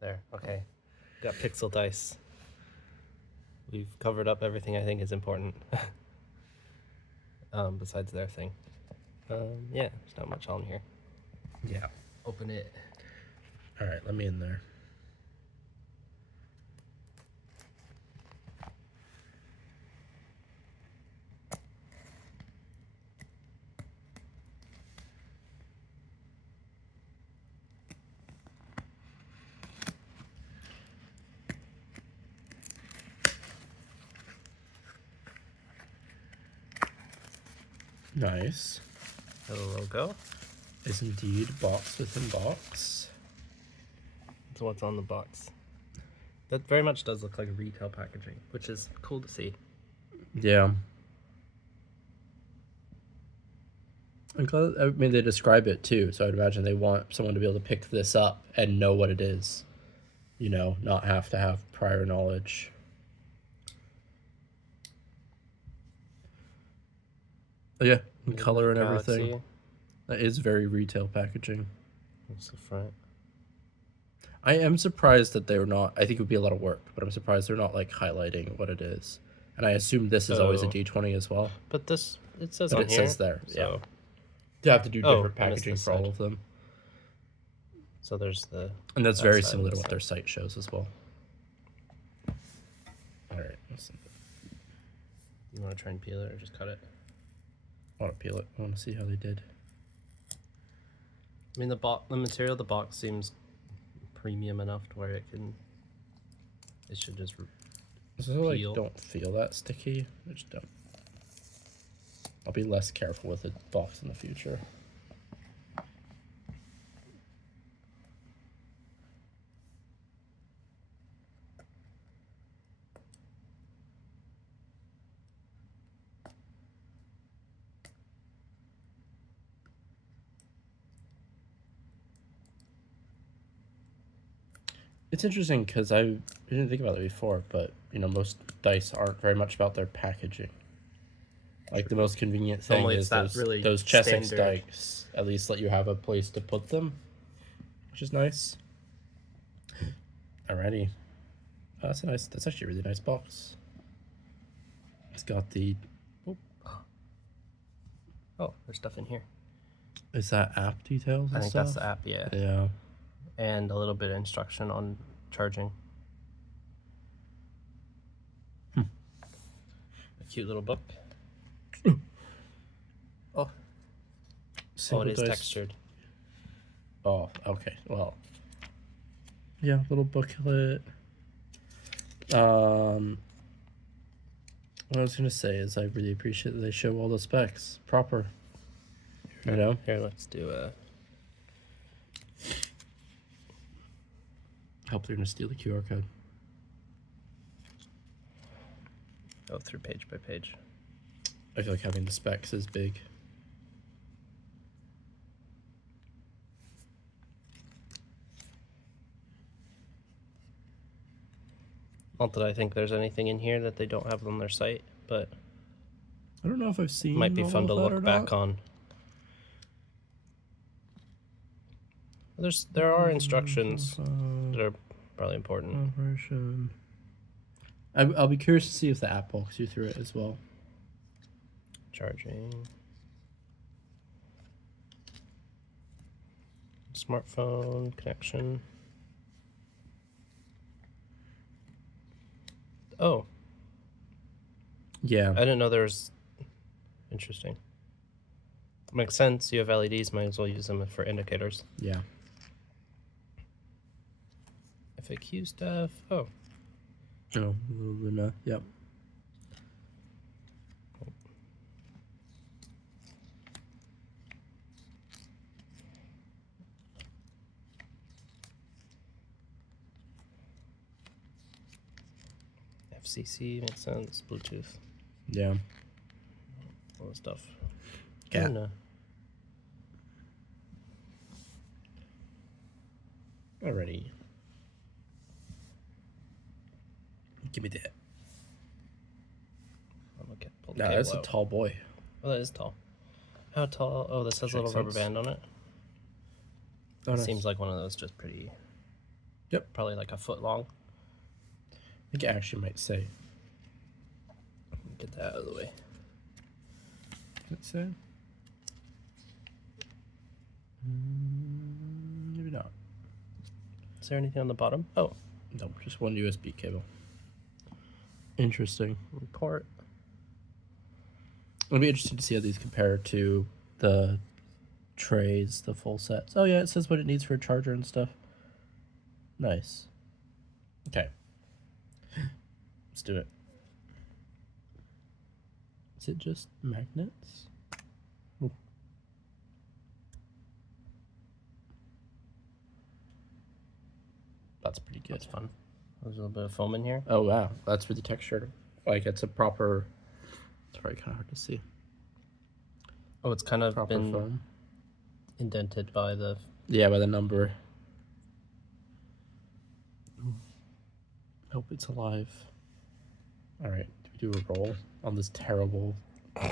There, okay. Got Pixel Dice. We've covered up everything I think is important. Besides their thing. Yeah, there's not much on here. Yeah. Open it. All right, let me in there. Nice. The logo. Is indeed box within box. That's what's on the box. That very much does look like retail packaging, which is cool to see. Yeah. I'm glad, I mean, they describe it too, so I'd imagine they want someone to be able to pick this up and know what it is. You know, not have to have prior knowledge. Oh, yeah, and color and everything. That is very retail packaging. That's the front. I am surprised that they're not. I think it would be a lot of work, but I'm surprised they're not like highlighting what it is. And I assume this is always a D20 as well. But this, it says But on it here. says there. So. Yeah. You have to do different packaging for all of them. So there's the. And that's very similar to what their site shows as well. All right. You want to try and peel it or just cut it? I want to peel it. I want to see how they did. I mean, the material of the box seems premium enough to where it should just So like, don't feel that sticky. I just don't. I'll be less careful with the box in the future. It's interesting because I didn't think about it before, but you know, most dice aren't very much about their packaging. Like the most convenient thing is those Chessex dice at least let you have a place to put them, which is nice. Alrighty, that's actually a really nice box. It's got the there's stuff in here. Is that app details? I think that's the app, yeah. Yeah. And a little bit of instruction on charging. A cute little book. Oh, it is textured. Oh, okay. Well, yeah, little booklet. What I was gonna say is I really appreciate that they show all the specs proper. You know. Here, let's do a. Hope they're gonna steal the QR code. Go through page by page. I feel like having the specs is big. Not that I think there's anything in here that they don't have on their site, but I don't know if I've seen. Might be fun to look back on. There are instructions that are probably important. I'll be curious to see if the app walks you through it as well. Charging. Smartphone connection. Oh. Yeah. I didn't know there was. Interesting. Makes sense. You have LEDs, might as well use them for indicators. Yeah. FAQ stuff. Oh. Oh, little Luna. Yep. FCC makes sense. Bluetooth. Yeah. All the stuff. Yeah. Alrighty. Give me that. No, that's a tall boy. Oh, that is tall. How tall? Oh, this has a little rubber band on it. Oh, nice. Seems like one of those just pretty Yep. Probably like a foot long. I think it actually might say. Get that out of the way. Does it say? Maybe not. Is there anything on the bottom? Oh. No, just one USB cable. Interesting. Port. It'll be interesting to see how these compare to the trays, the full sets. Oh yeah, it says what it needs for a charger and stuff. Nice. Okay. Let's do it. Is it just magnets? Ooh. That's pretty good. That's fun. There's a little bit of foam in here. Oh wow, that's really textured. Like it's a proper. It's probably kind of hard to see. Oh, it's kind of Proper been foam. indented by the. Yeah, by the number. Hope it's alive. All right, do we do a roll on this terrible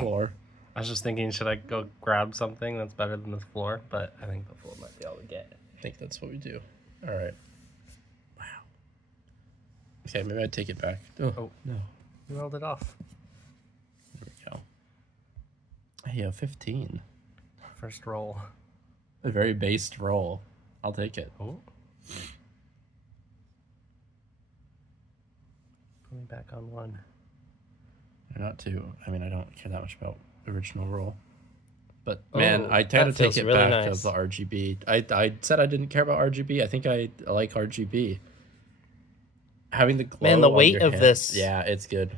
floor? I was just thinking, should I go grab something that's better than this floor? But I think the floor might be all we get. I think that's what we do. All right. Wow. Okay, maybe I'd take it back. Oh no. You rolled it off. There we go. Hey, 15. First roll. A very based roll. I'll take it. Oh. Put me back on one. Not two. I mean, I don't care that much about the original roll. But man, I tend to take it really back nice. of the RGB. I said I didn't care about RGB. I think I like RGB. Having the glow Man, the on weight your of hand, this. Yeah, it's good.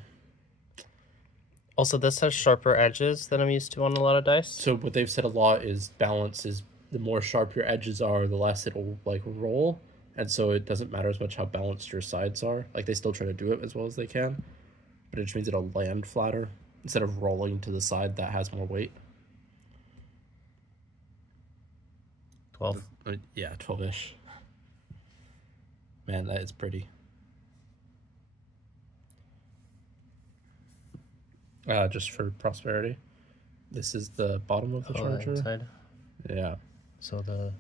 Also, this has sharper edges than I'm used to on a lot of dice. So what they've said a lot is balance is the more sharp your edges are, the less it'll like roll. And so it doesn't matter as much how balanced your sides are. Like they still try to do it as well as they can. But it just means it'll land flatter instead of rolling to the side that has more weight. 12. Yeah, 12-ish. Man, that is pretty. Just for prosperity. This is the bottom of the charger. Inside. Yeah. So the...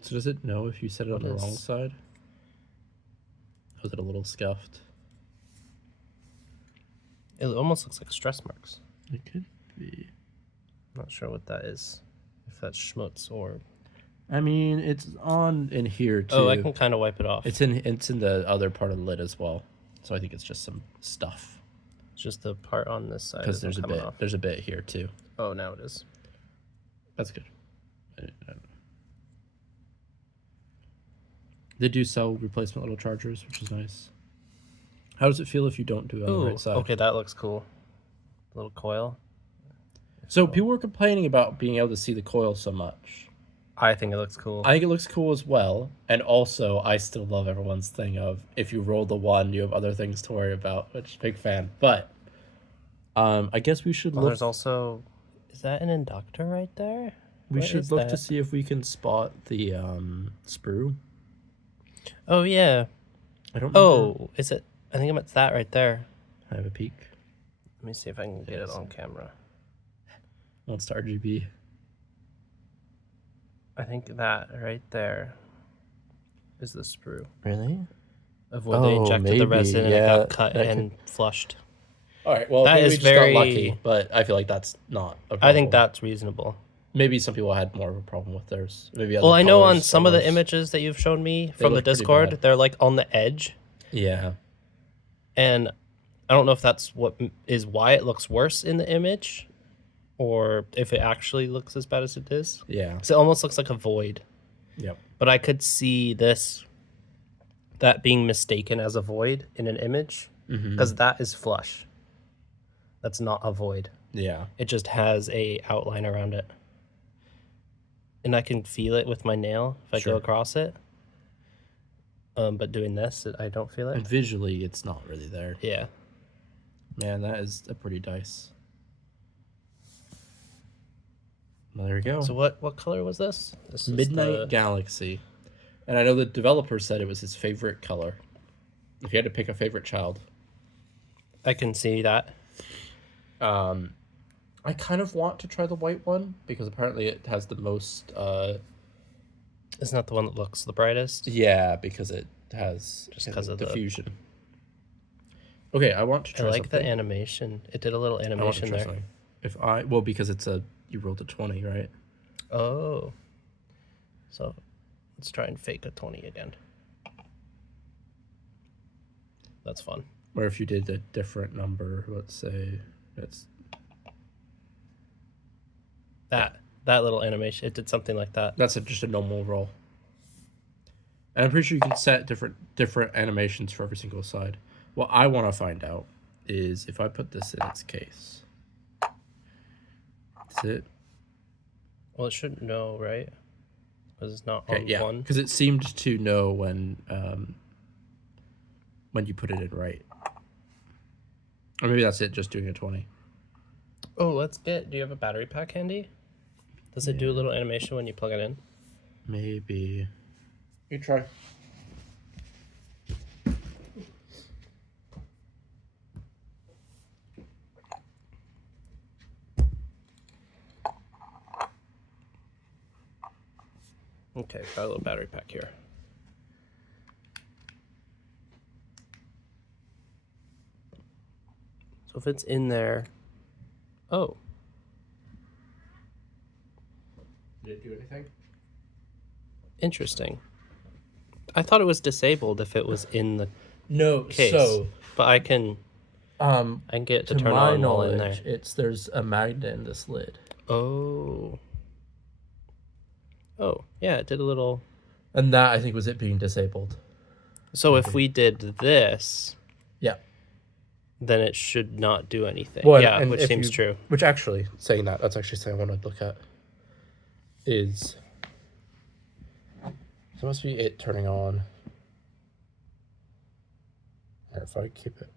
So does it know if you set it on the wrong is- side? Or is it a little scuffed? It almost looks like stress marks. It could be. I'm not sure what that is. If that's schmutz or... I mean, it's on in here too. Oh, I can kind of wipe it off. It's in the other part of the lid as well. So I think it's just some stuff. It's just the part on this side. Because there's a bit. Off. There's a bit here too. Oh, now it is. That's good. They do sell replacement little chargers, which is nice. How does it feel if you don't do it on the right side? Okay, that looks cool. Little coil. So people were complaining about being able to see the coil so much. I think it looks cool. I think it looks cool as well. And also, I still love everyone's thing of if you roll the one, you have other things to worry about, which big fan. But I guess we should look. There's also... Is that an inductor right there? We What should is look that? to see if we can spot the sprue. Oh, yeah. I don't know. Oh, is it? I think it's that right there. I have a peek. Let me see if I can get it on camera. Wants to RGB. I think that right there is the sprue Really? of where they injected the resin and it got cut and flushed. All right. Well, That maybe is we just got very- lucky, but I feel like that's not a problem. I think that's reasonable. Maybe some people had more of a problem with theirs. Maybe other Well, I know on colors some of the or- images that you've shown me from the look pretty Discord, bad. they're like on the edge. Yeah. And I don't know if that's what is why it looks worse in the image or if it actually looks as bad as it is. Yeah. So it almost looks like a void. Yep. But I could see that being mistaken as a void in an image because that is flush. That's not a void. Yeah. It just has a outline around it. And I can feel it with my nail if I go across it. But doing this, I don't feel And it. visually, it's not really there. Yeah. Man, that is a pretty dice. Well, there we go. So what color was this? This is Midnight Galaxy. And I know the developer said it was his favorite color. If you had to pick a favorite child. I can see that. I kind of want to try the white one because apparently it has the most. Isn't that the one that looks the brightest? Yeah, because it has just because of diffusion. Okay, I want to try. I like the animation. It did a little animation there. Something. Because it's you rolled a 20, right? Oh. So let's try and fake a 20 again. That's fun. Or if you did a different number, let's say it's that little animation. It did something like that. That's just a normal roll. And I'm pretty sure you can set different animations for every single side. What I want to find out is if I put this in its case. That's it. Well, it should know, right? Because it's not on one. Because it seemed to know when you put it in right. Or maybe that's it, just doing a 20. Oh, do you have a battery pack handy? Does it do a little animation when you plug it in? Maybe. You try. Okay, got a little battery pack here. So if it's in there, oh. Did it do anything? Interesting. I thought it was disabled if it was in the case. So but I can get it to turn on while in there. There's a magnet in this lid. Oh. Oh, yeah, it did a little. And that, I think, was it being disabled. So if we did this, yeah, then it should not do anything. Well, yeah, which seems true. Which actually, that's actually something I want to look at. So it must be it turning on. Or if I keep it.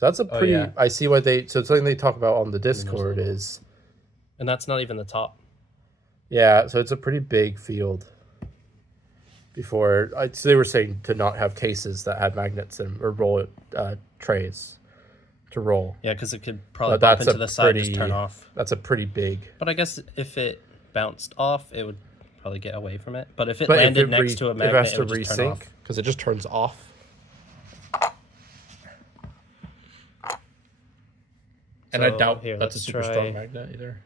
That's a pretty. Yeah. I see why So something they talk about on the Discord is. And that's not even the top. Yeah, so it's a pretty big field. So they were saying to not have cases that had magnets or roll trays to roll. Yeah, because it could probably bump into the side and just turn off. That's a pretty big. But I guess if it bounced off, it would probably get away from it. But if it landed next to a magnet, it would just turn off. Because it just turns off. And I doubt that's a super strong magnet either.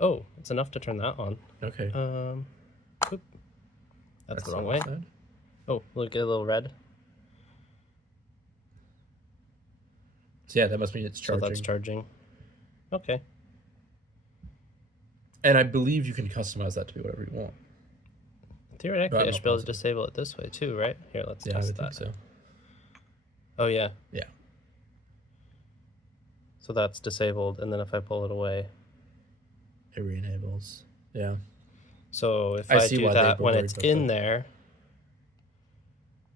Oh, it's enough to turn that on. Okay. Oop. That's the wrong way. Oh, look at a little red. So yeah, that must mean it's charging. So that's charging. Okay. And I believe you can customize that to be whatever you want. Theoretically, I should be able to disable it this way too, right? Here, let's test that. Think so. Oh, yeah. Yeah. So that's disabled, and then if I pull it away... It re-enables. Yeah. So if I do that when it's in there...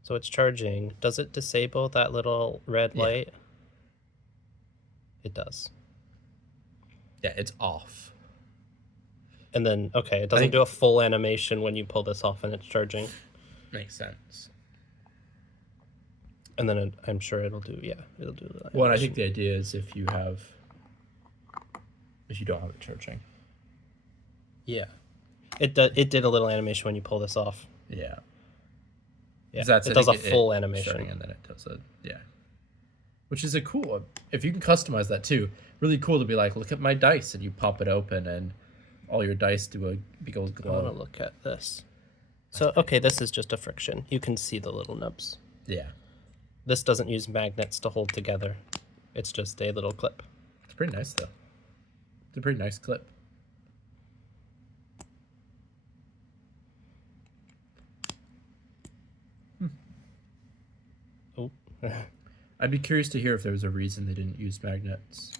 So it's charging. Does it disable that little red light? It does. Yeah, it's off. And then, okay, it doesn't do a full animation when you pull this off and it's charging. Makes sense. And then I'm sure it'll do that. Well, I think the idea is if you don't have it charging. Yeah. It did a little animation when you pull this off. Yeah. Yeah, it does a full animation. And then it does which is a cool one. If you can customize that too, really cool to be like, look at my dice, and you pop it open and all your dice do a big old glow. I want to look at this. So, okay, this is just a friction. You can see the little nubs. Yeah. This doesn't use magnets to hold together. It's just a little clip. It's pretty nice, though. It's a pretty nice clip. Oh. I'd be curious to hear if there was a reason they didn't use magnets.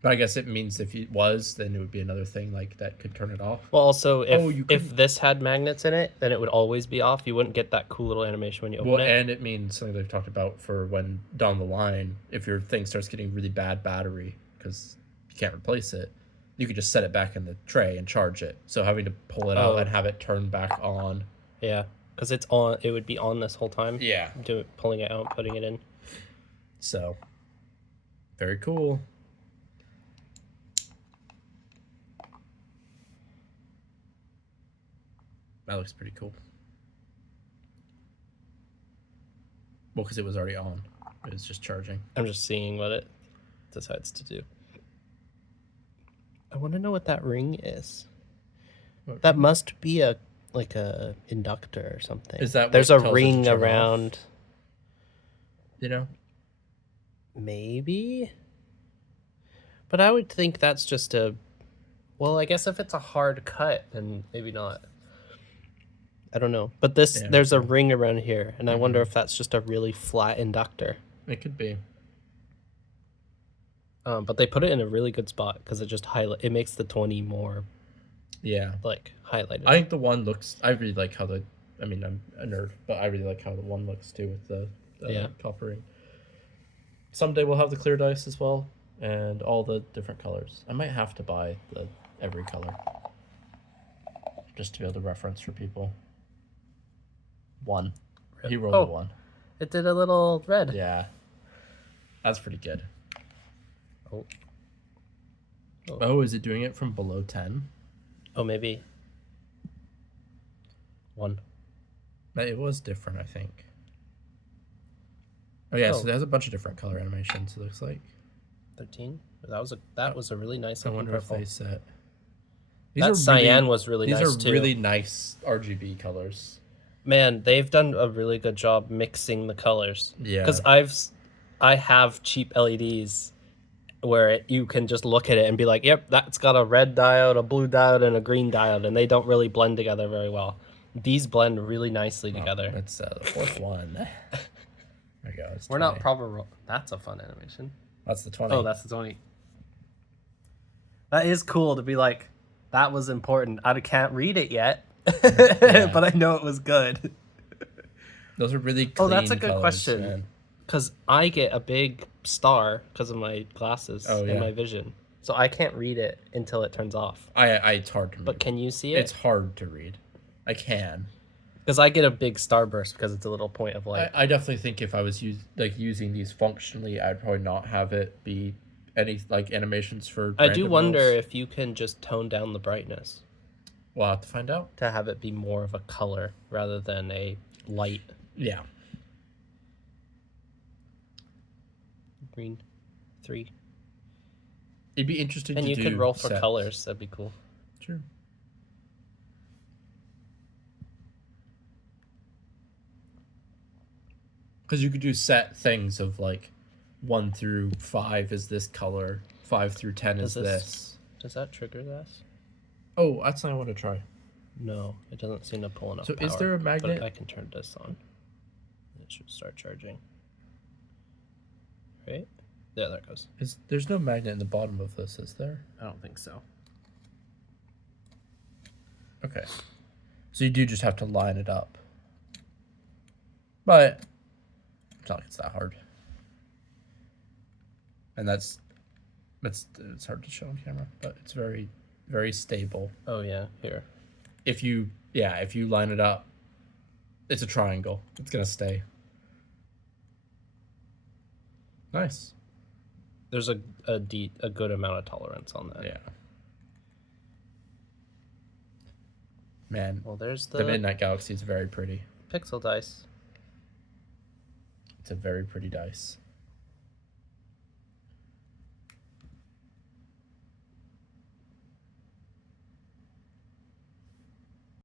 But I guess it means if it was, then it would be another thing like that could turn it off. Well, also, if this had magnets in it, then it would always be off. You wouldn't get that cool little animation when you open it. And it means something they've talked about for when down the line, if your thing starts getting really bad battery because you can't replace it, you could just set it back in the tray and charge it. So having to pull it out and have it turn back on. Yeah, because it's on. It would be on this whole time. Yeah. Pulling it out, putting it in. So Very cool. That looks pretty cool. Well, because it was already on. It was just charging. I'm just seeing what it decides to do. I want to know what that ring is. What that ring? Must be a inductor or something. Is that there's a ring around? Off? You know? Maybe. But I would think that's just a... Well, I guess if it's a hard cut, then maybe not. I don't know. But there's a ring around here, and I wonder if that's just a really flat inductor. It could be. But they put it in a really good spot because it just it makes the 20 more... Yeah. Like, highlighted. I think the one looks... I really like how the... I mean, I'm a nerd, but I really like how the one looks, too, with the copper ring. Someday we'll have the clear dice as well, and all the different colors. I might have to buy every color, just to be able to reference for people. One. He rolled a one. It did a little red. Yeah. That's pretty good. Oh. Oh, is it doing it from below 10? Oh, maybe. 1. It was different, I think. Oh yeah, so it has a bunch of different color animations, it looks like. 13? That was a really nice looking purple. If they set... That cyan was really nice, too. These are really nice RGB colors. Man, they've done a really good job mixing the colors. Yeah. Because I have cheap LEDs where you can just look at it and be like, yep, that's got a red diode, a blue diode, and a green diode, and they don't really blend together very well. These blend really nicely together. That's the fourth one. There we go. We're not proper... That's a fun animation. That's the 20. Oh, that's the 20. That is cool to be like, that was important. I can't read it yet, but I know it was good. Those are really clean. Oh, that's a good colors, question. Because I get a big star because of my glasses and my vision. So I can't read it until it turns off. It's hard to read. But can you see it? It's hard to read. I can. Because I get a big starburst because it's a little point of light. I definitely think if I was using these functionally, I'd probably not have it be any animations for... I do wonder if you can just tone down the brightness. We'll have to find out. To have it be more of a color rather than a light. Yeah. Green. 3. It'd be interesting to do... And you could roll for colors. That'd be cool. Sure. Because you could do set things of 1 through 5 is this color, 5 through 10 is this. Does that trigger this? Oh, that's what I want to try. No, it doesn't seem to pull enough power. So is there a magnet? But I can turn this on. It should start charging. Right? Yeah, there it goes. There's no magnet in the bottom of this, is there? I don't think so. Okay. So you do just have to line it up. But it's not like it's that hard. And it's hard to show on camera, but it's very, very stable. Oh yeah, here. If you line it up, it's a triangle. It's gonna stay. Nice. There's a good amount of tolerance on that. Yeah. Man. Well, there's the Midnight Galaxy is very pretty. Pixel dice. It's a very pretty dice.